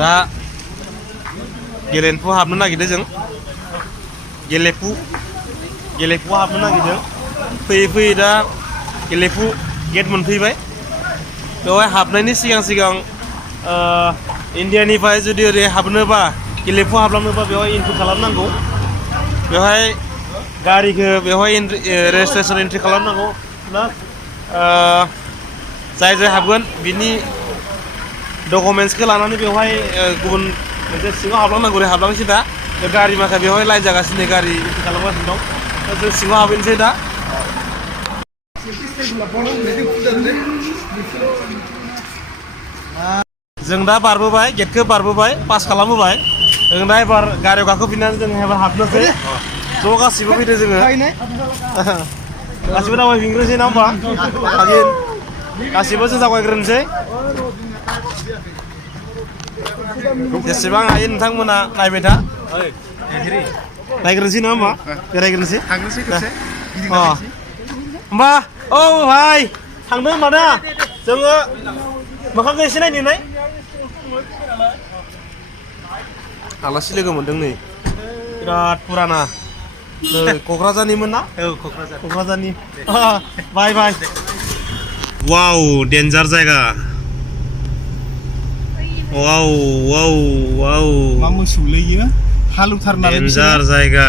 दा गेलेफु हाबनो नागिरदों जों गेलेफु हाबनो नागिरदों फैयै फैयै दा गेलेफु गेट मोनफैबाय बेवहाय हाबनायनि सिगां इन्डियानिफ्राय जुदि ओरै हाबनोबा गेलेफु हाबलांनोबा बेवहाय एन्ट्रि खालामनांगौ बेवहाय गारिखौ बेवहाय रेजिस्ट्रेसन एन्ट्रि खालामनांगौ प्लास जाय हाबगोन बिनि डकुमेन्ट्सखौ लानानै बेवहाय गुबुन मोनसे सिङाव हाबलांनांगौ ओरै हाबलांसै दा गारि माखा बेवहाय लाइन जागासिनो गारि एन्ट्रि खालामगासिनो दं जों सिङाव हाबहैनोसै दा जों दा बारबोबाय गेटखौ बारबोबाय पास खालामबोबाय जों दा एबार गारियाव गाखोफिननानै जों एबार हाबनोसै ज' गासिबो फैदो जोङो गासिबो दावबायफिनग्रोनोसै ना होमबा हागिन गासिबो जों जावगायग्रोनोसै जेसेबां हायो नोंथांमोना नायबाय था नायग्रोनोसै नङा होमबा बेरायग्रोनोसै होमबा औ भाइ थांदों होमबा ना जोङो मोखांखौ एसे नायनाय आलासि लोगो मोनदों नै बिराद पुराना क'क्राझारनिमोन ना औ क'क्राझारनि बाय वाव डेन्जार जायगा वाव मा मोसौलै इयो हालौथारनाय डेन्जार जायगा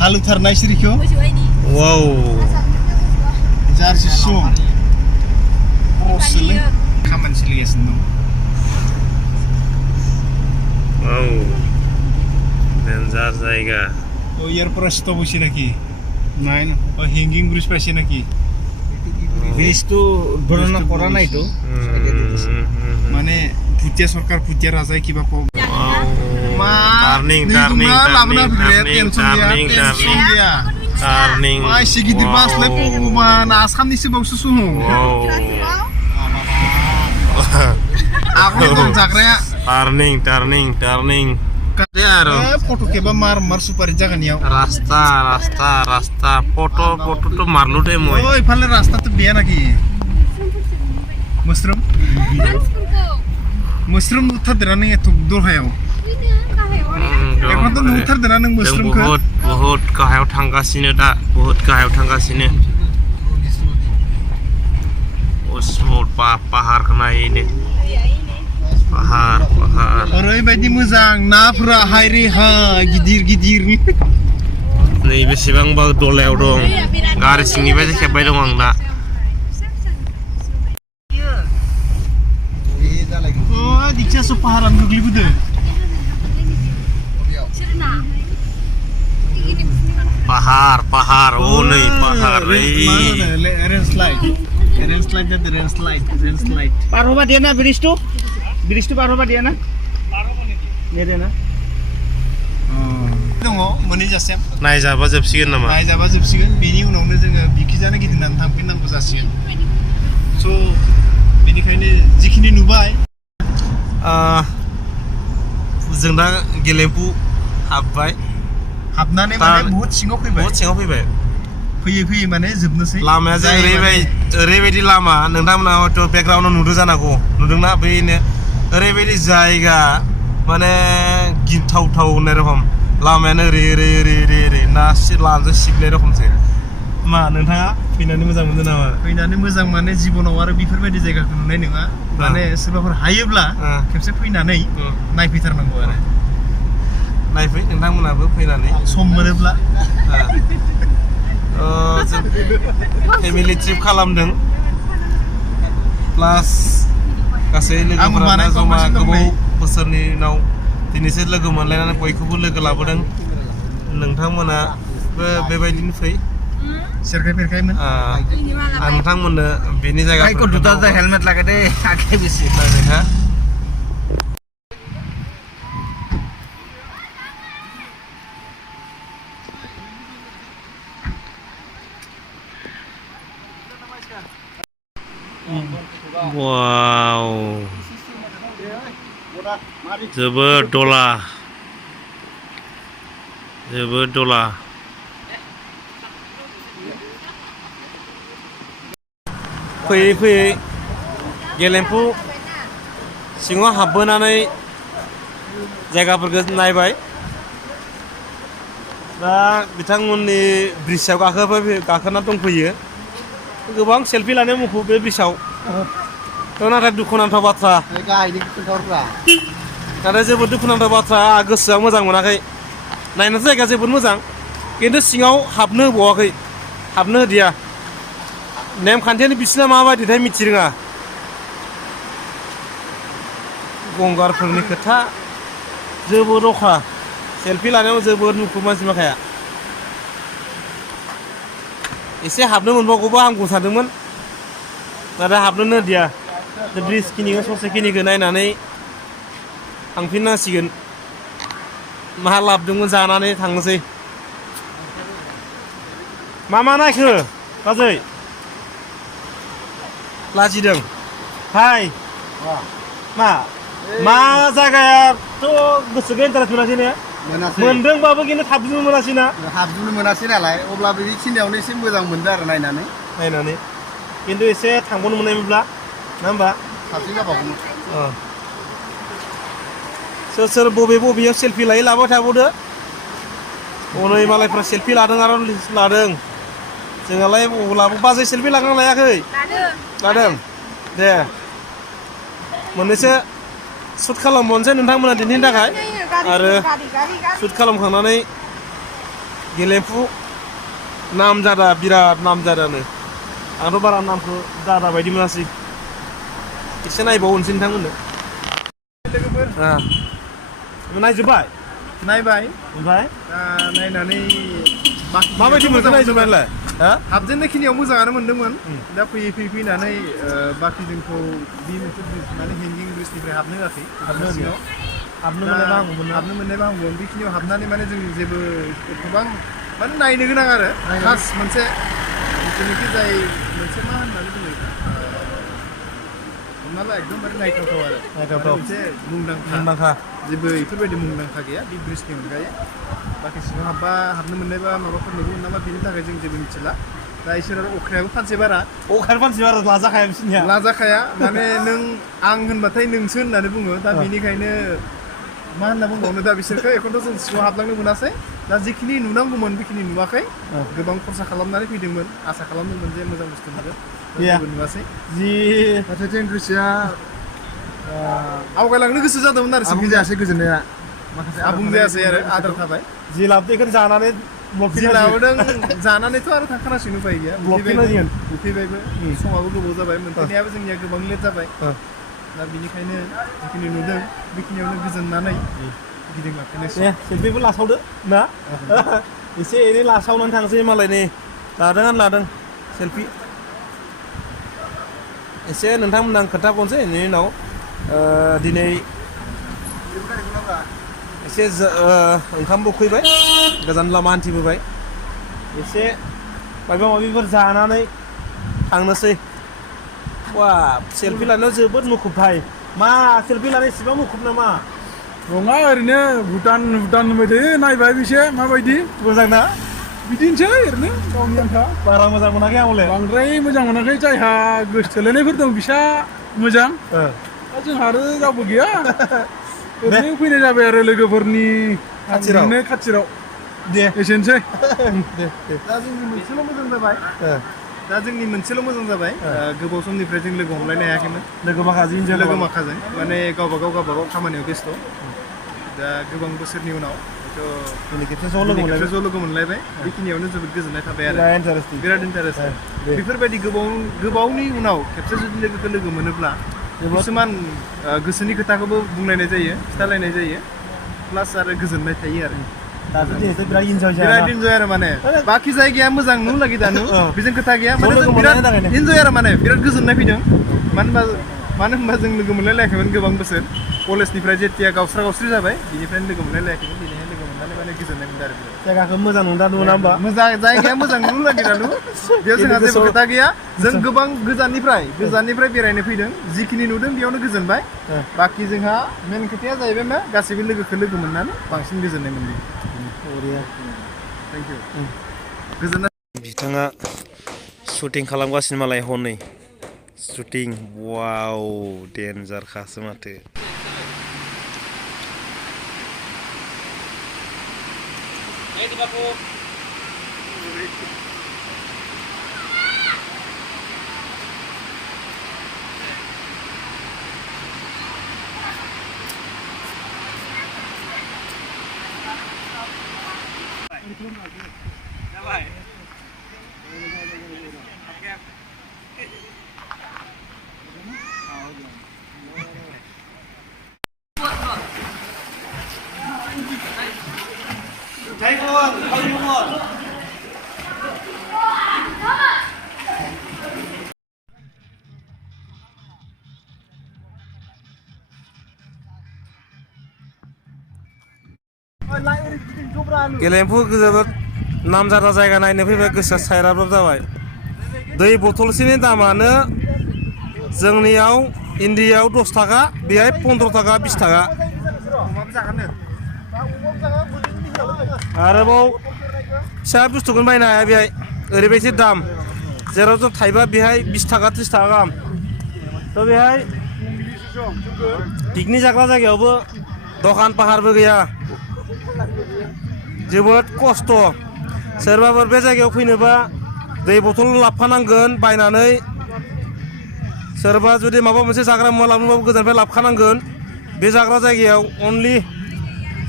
हालौथारनाय सिरिखौ वाव जारसि सम क्रसलै खामानि सोलिगासिनो दं वाव डेन्जार জায়গা ও ইয়ার পরে স্টপ হইছে নাকি নাই না ও হ্যাঙ্গিং ব্রিজ পাইছে নাকি ব্রিজ তো উদ্বোধন করা নাই তো মানে ভুটিয়া সরকার ভুটিয়া রাজায় কিবা কম টার্নিং মাই সিগিদি বাসলে পমান আসামনিসে বাवसो सुहु aku dong जाग्राया टार्निं दे आरो फटो केबा मार सुपारि जागानियाव रास्ता फटो तो मारलु दे मय ओइ फाले रास्ता तो बिया नाকি मशरूम उथारदेरा नों एथ दहायाव एकदम उथारदेरा नों मशरूमखौ बहुत गाहायाव थांगासिनो दा बहुत गाहायाव थांगासिनो उसमोट पाहार नायनो पाहार ओरैबायदि मोजां नाफोरा हायरे हा गिदिर नै बेसेबांबा दलायाव दं गारि सिंनिफ्राय खेबबाय दं आं दा दिखियासो पाहारानो गोग्लैबोदों पाहार ओ नै पाहार रेनस्लाइड पार होबा दिया ना ब्रिज तो पार होबा दिया ना नेदे ना दङ मोनै जासेम नायजाबा जोबसिगोन नामा बेनि उनावनो जोङो बिखिजानो गिदिंनानै थांफिननांगौ जासिगोन स' बेनिखायनो जिखिनि नुबाय जों दा गेलेफु हाबनानै माने बहुत सिङाव फैबाय फैयै माने जोबनोसै लामाया जों ओरैबायदि लामा नोंथांमोना हयथ' बेकग्राउन्डआव नुदोंना बैनो ओरैबायदि जायगा माने गिथावथाव होननाय रखम लामायानो ओरै ना लानजों सिबनाय रखमसो मा नोंथाङा फैनानै मोजां मोनदों नामा फैनानै मोजां माने जिबनाव आरो बेफोरबायदि जायगाखौ नुनाय नङा माने सोरबाफोर हायोब्ला खेबसे फैनानै नायफैथारनांगौ आरो नायफै नोंथांमोनाबो फैनानै सम मोनोब्ला जों फेमिलि ट्रिप खालामदों प्लास गासै लोगोफोरा जमा गोबाव बोसोरनि उनाव दिनैसो लोगो मोनलायनानै बयखौबो लोगो लाबोदों नोंथांमोनाबो बेबायदिनो फै सेरखायफेरखायमोन आं नोंथांमोननो बेनि जायगाखौ जुता हेलमेट लागे दे आगे बेसे नायबाय वाव जोबोद दला फैयै गेलेम्फु सिङाव हाबबोनानै जायगाफोरखौ नायबाय दा बिथांमोननि ब्रिजआव गाखोना दंफैयो गोबां सेलफि लानाय मुखुब बे ब्रिजआव नाथाय दुखुनांथाव बाथ्रा नाथाय जोबोद दुखुनांथाव बाथ्रा गोसोआ मोजां मोनाखै नायनाथ' जायगाया जोबोद मोजां खिन्थु सिङाव हाबनो होबावाखै हाबनो होदिया नेमखान्थियानो बिसोरना माबायदिथाय मिथिरोङा गंगारफोरनि खोथा जोबोद अखा सेलफि लानायाव जोबोद मुखुब मानसि माखाया एसे हाबनो मोनबावगौबा हामगौ सानदोंमोन नाथाय हाबनोनो होदिया ब्रिज खिनिखौ ससेखिनिखौ नायनानै थांफिननांसिगोन मा लाबोदोंमोन जानानै थांनोसै मा नायखो बाजै लाजिदों हाय मा जायगायाथ' गोसोखौ इन्टारेस्ट मोनासै ने मोनदोंबाबो खिन्थु हाबजोबनो मोनासै ना हाबजोबनो मोनासै नालाय अब्लाबो बेखिनियावनो एसे मोजां मोनदों आरो नायनानै खिन्थु एसे थांबावनो मोननायमोनब्ला ना होमबा साबसिन जाबावगौमोन सोर बबेयाव सेलफि लायो लाबाय थाबावदो हनै मालायफ्रा सेलफि लादों आरो लादों जोंहालाय अब्लाबो बाजै सेलफि लादों लायाखै लादों दे मोननैसो सुट खालामबावनोसै नोंथांमोना दिन्थिनो थाखाय आरो सुट खालामखांनानै गेलेफु नामजादा बिराद नामजादानो आंथ' बारा नामखौ जादा बायदि मोनासै एसे नायबावनोसै नोंथांमोननो नायजोब्बाय नायबाय ओमफ्राय नायनानै माबायदि मोनखो नायजोबनायलाय हाबजेननाय खिनियाव मोजाङानो मोनदोंमोन दा फैयै फैनानै बाखि जोंखौ बे मोनसे ब्रिज माने हेंगिं ब्रिजनिफ्राय हाबनो होआखै हाबनो मोननायबा हामगौमोन बेखिनियाव हाबनानै माने जों जेबो गोबां माने नायनो गोनां आरो खास मोनसे जेनाखि जाय मोनसे मा होननानै बुङो हमना ला एकदमबारे नायथावथाव आरो मोनसे मुंदांखा जेबो बेफोरबायदि मुंदांखा गैया बे ब्रिजनि अनगायै बाखि सिङाव हाबनो मोननायबा माबाफोर नुगौमोन नामा बेनि थाखाय जों जेबो मिथिला दा इसोर अख्रायाबो फानसे बारा लाजाखाया बिसोरनिया लाजाखाया माने नों आं होनबाथाय नोंसो होननानै बुङो दा बेनिखायनो मा होनना बुंबावनो दा बिसोरखौ एखौथ' जों सिङाव हाबलांनो मोनासै दा जिखिनि नुनांगौमोन बेखिनि नुवाखै गोबां खरसा खालामनानै फैदोंमोन आसा खालामदोंमोन जे मोजां बुस्थु नुगोन जेबो नुवासै नाथाय गोसोआ आवगायलांनो गोसो जादोंमोन आरो आबुं जायासै गोजोननाया माखासे आबुं जायासै आरो आद्रा थाबाय जि लाबोदों बेखौनो जानानै जि लाबोदों जानानैथ' आरो थांखानांसिगोन उपाय गैया उखैबायबो समाबो गोबाव जाबाय मोनफैनायाबो जोंनिया गोबां लेट जाबाय दा बेनिखायनो जिखिनि नुदों बेखिनियावनो गोजोननानै गिदिंलांफिननोसै सेलफिबो लासावदो ना एसे एनै लासावनानै थांसै मालाय नै लादों सेलफि एसे नोंथांमोन आं खोन्थाबावनोसै बेनि उनाव दिनै एसे ओंखामबो उखैबाय गोजान लामा हान्थिबोबाय एसे माबा माबिफोर जानानै थांनोसै वा सेलफि लानायाव जोबोद मुखुबथाय मा सेलफि लानाय इसेबां मुखुब नामा नङा ओरैनो भुटान नुबाय थायो नायबाय बेसे माबायदि मोजां ना बिदिनोसै ओरैनो गावनि आन्था बारा मोजां मोनाखै आंलाय बांद्राय मोजां मोनाखै जायहा गोसो थोलायनायफोर दं बिसा मोजां दा जोंहा आरो रावबो गैया ओरैनो फैनाय जाबाय आरो लोगोफोरनि खाथिराव दे एसेनोसै दा जोंनि मोनसेल' मोजां जाबाय गोबाव समनिफ्राय जों लोगो हमलायनो हायाखैमोन लोगो माखाजों माने गावबा गाव खामानियाव बेस्थ' दा गोबां बोसोरनि उनाव ज' लोगो मोनलायबाय बेखिनियावनो जोबोद गोजोननाय थाबाय आरो बिराद इन्टारेस्ट बेफोरबायदि गोबावनि उनाव खेबसे जुदि लोगो मोनोब्ला किसुमान गोसोनि खोथाखौबो बुंलायनाय जायो खिथालायनाय जायो प्लास आरो गोजोननाय थायो आरो बिराद इन्जय आरो माने बाखि जायगाया मोजां नुलागि दानु बेजों खोथा गैया माने जों बिराद इन्जय आरो माने बिराद गोजोननाय फैदों मानो होनबा जों लोगो मोनलायलायाखैमोन गोबां बोसोर कलेजनिफ्राय जेथिया गावस्रा जाबाय बिनिफ्रायनो लोगो मोनलायलायाखैमोन दिनैहाय लोगो मोननानै माने गोजोननाय मोनदों आरो जायगाखौ मोजां नुना होमबा मोजां जायगाया मोजां नुलागि दानु बेयाव जोंहा जेबो खोथा गैया जों गोबां गोजाननिफ्राय बेरायनो फैदों जिखिनि नुदों बेयावनो गोजोनबाय बाखि जोंहा मेन खोथाया जाहैबाय मा गासैबो लोगोखौ लोगो मोननानै बांसिन गोजोननाय मोनदों थेंक इउ गोजोननाय बिथाङा शुटिं खालामगासिनो मालाय हनै shooting wow danger खासो माथो गेलेम्फु जोबोद नामजादा जायगा नायनो फैबाय गोसोआ सायराबो जाबाय दै बथलसेनि दामानो जोंनियाव इन्डियायाव 10 थाखा बेहाय 15 थाखा 20 थाखा आरोबाव फिसा बुस्थुखौनो बायनो हाया बेहाय ओरैबायदि दाम जेराव जों थाइबा बेहाय 20 थाखा 30 थाखा गाहाम थ' बेहाय पिकनिक जाग्रा जायगायावबो दखान पाहारबो गैया जोबोद खस्थ' सोरबाफोर बे जायगायाव फैनोबा दै बथल लाबोखानांगोन बायनानै सोरबा जुदि माबा मोनसे जाग्रा मुवा लाबोनोबाबो गोजाननिफ्राय लाबोखानांगोन बे जाग्रा जायगायाव अनलि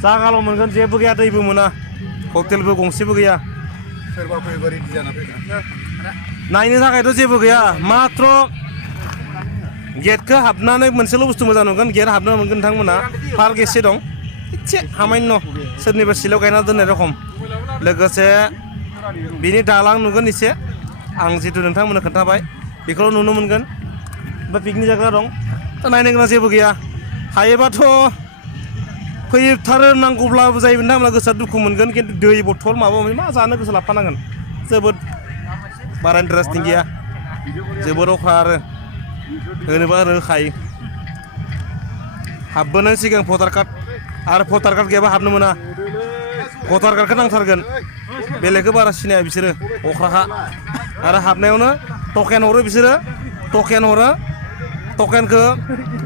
जागाल' मोनगोन जेबो गैया दैबो मोना हटेलबो गंसेबो गैया सोरबा फैबा रेडि जाना फैगोन नायनो थाखायथ' जेबो गैया मात्र गेटखौ हाबनानै मोनसेल' बुस्थु मोजां नुगोन गेट हाबनो मोनगोन नोंथांमोना पार्क एसे दं एसे हामायन्न सोरनिबा सिलायाव गायना दोननाय रखम लोगोसे बिनि दालां नुगोन एसे आं जितु नोंथांमोननो खोन्थाबाय बेखौल' नुनो मोनगोन ओमफ्राय पिकनिक जाग्रा दं नायनो गोनां जेबो गैया हायोबाथ' फैथारो नांगौब्लाबो जायो नोंथांमोना गोसोआ दुखु मोनगोन खिन्थु दै बथल माबा मोनसे मा जानो गोसो लाबोफानांगोन जोबोद बारा इन्टारेस्टिं गैया जोबोद अख्रा आरो होनोबा होखायो हाबबोनो सिगां भटार कार्ड आरो भटार कार्ड गैयाबा हाबनो मोना भटार कार्डखौ नांथारगोन बेलेगखौ बारा सिनाया बिसोरो अख्राखा आरो हाबनायावनो टकेन हरो बिसोरो टकेन हरो टकेनखौ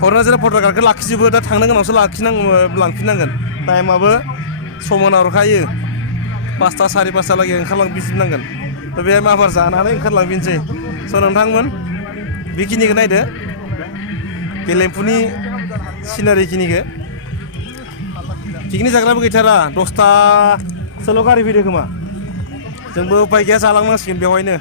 हरना जेरै भटार कार्डखौ लाखिजोबो दा थांनो गोनावसो लांफिननांगोन टाइमाबो सम होना हरखायो 5ता 5:30 लागै ओंखारलांफिनजोबनांगोन थ' बेहाय माबार जानानै ओंखारलांफिनसै स' नोंथांमोन बेखिनिखौ नायदो गेलेम्फुनि सिनारिखिनिखौ पिकनिक जाग्राबो गैथारा 10तासोल' गारि फैदो खोमा जोंबो उपाय गैया जालांनांसिगोन बेवहायनो